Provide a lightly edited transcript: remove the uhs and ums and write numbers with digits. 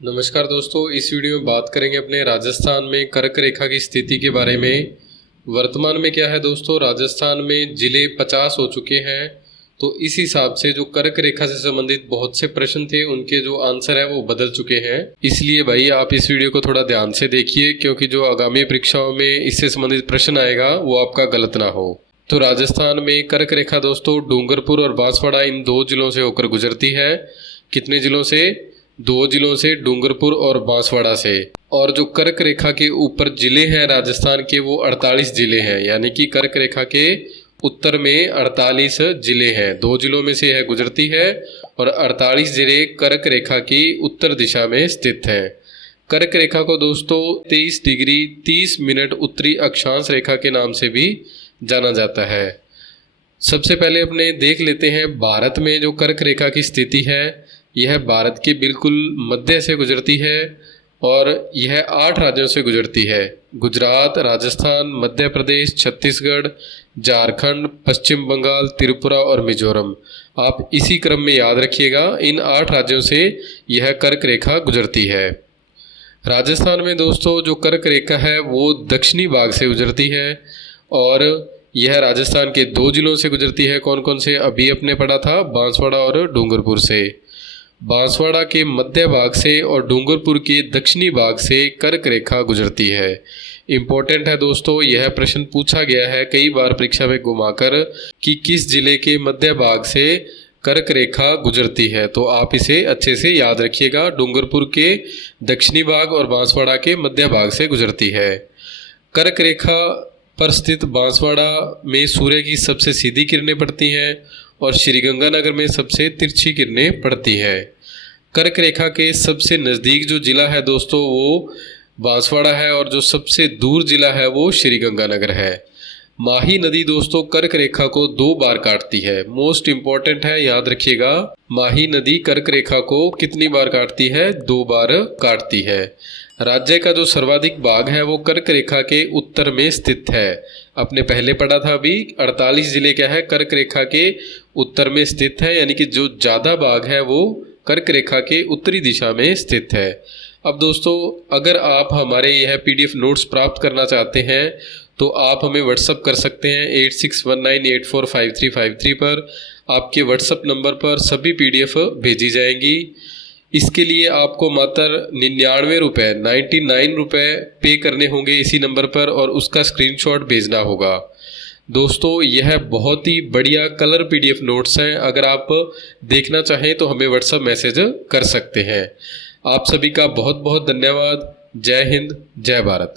नमस्कार दोस्तों, इस वीडियो में बात करेंगे अपने राजस्थान में कर्क रेखा की स्थिति के बारे में। वर्तमान में क्या है दोस्तों, राजस्थान में जिले 50 हो चुके हैं। तो इस हिसाब से जो कर्क रेखा से संबंधित बहुत से प्रश्न थे उनके जो आंसर है वो बदल चुके हैं। इसलिए भाई आप इस वीडियो को थोड़ा ध्यान से देखिए, क्योंकि जो आगामी परीक्षाओं में इससे संबंधित प्रश्न आएगा वो आपका गलत ना हो। तो राजस्थान में कर्क रेखा दोस्तों डूंगरपुर और बांसवाड़ा इन दो जिलों से होकर गुजरती है। कितने जिलों से? दो जिलों से, डूंगरपुर और बांसवाड़ा से। और जो कर्क रेखा के ऊपर जिले हैं राजस्थान के वो 48 जिले हैं, यानी कि कर्क रेखा के उत्तर में 48 जिले हैं। दो जिलों में से यह गुजरती है और 48 जिले कर्क रेखा की उत्तर दिशा में स्थित हैं। कर्क रेखा को दोस्तों 23 डिग्री 30 मिनट उत्तरी अक्षांश रेखा के नाम से भी जाना जाता है। सबसे पहले अपने देख लेते हैं भारत में जो कर्क रेखा की स्थिति है। यह भारत के बिल्कुल मध्य से गुजरती है और यह 8 राज्यों से गुजरती है। गुजरात, राजस्थान, मध्य प्रदेश, छत्तीसगढ़, झारखंड, पश्चिम बंगाल, त्रिपुरा और मिजोरम। आप इसी क्रम में याद रखिएगा, इन 8 राज्यों से यह कर्क रेखा गुजरती है। राजस्थान में दोस्तों जो कर्क रेखा है वो दक्षिणी भाग से गुजरती है और यह राजस्थान के दो जिलों से गुजरती है। कौन कौन से? अभी अपने पढ़ा था, बांसवाड़ा और डूंगरपुर से। बांसवाड़ा के मध्य भाग से और डूंगरपुर के दक्षिणी भाग से कर्क रेखा गुजरती है। इम्पोर्टेंट है दोस्तों, यह प्रश्न पूछा गया है कई बार परीक्षा में घुमाकर कि किस जिले के मध्य भाग से कर्क रेखा गुजरती है। तो आप इसे अच्छे से याद रखिएगा, डूंगरपुर के दक्षिणी भाग और बांसवाड़ा के मध्य भाग से गुजरती है। कर्क रेखा पर स्थित बांसवाड़ा में सूर्य की सबसे सीधी किरणें पड़ती हैं और श्रीगंगानगर में सबसे तिरछी किरणें पड़ती है। कर्क रेखा के सबसे नज़दीक जो जिला है दोस्तों वो बांसवाड़ा है और जो सबसे दूर जिला है वो श्रीगंगानगर है। माही नदी दोस्तों कर्क रेखा को 2 बार काटती है। मोस्ट इम्पॉर्टेंट है, याद रखिएगा, माही नदी कर्क रेखा को कितनी बार काटती है? 2 बार काटती है। राज्य का जो सर्वाधिक भाग है वो कर्क रेखा के उत्तर में स्थित है। अपने पहले पढ़ा था अभी, 48 जिले क्या है, कर्क रेखा के उत्तर में स्थित है, यानी कि जो ज़्यादा भाग है वो कर्क रेखा के उत्तरी दिशा में स्थित है। अब दोस्तों अगर आप हमारे यह PDF नोट्स प्राप्त करना चाहते हैं तो आप हमें व्हाट्सअप कर सकते हैं 8619845353 पर। आपके व्हाट्सअप नंबर पर सभी PDF भेजी जाएंगी। इसके लिए आपको मात्र 99 रुपये 99 रुपये पे करने होंगे इसी नंबर पर और उसका स्क्रीनशॉट भेजना होगा। दोस्तों यह बहुत ही बढ़िया कलर PDF नोट्स हैं, अगर आप देखना चाहें तो हमें व्हाट्सएप मैसेज कर सकते हैं। आप सभी का बहुत बहुत धन्यवाद। जय हिंद, जय भारत।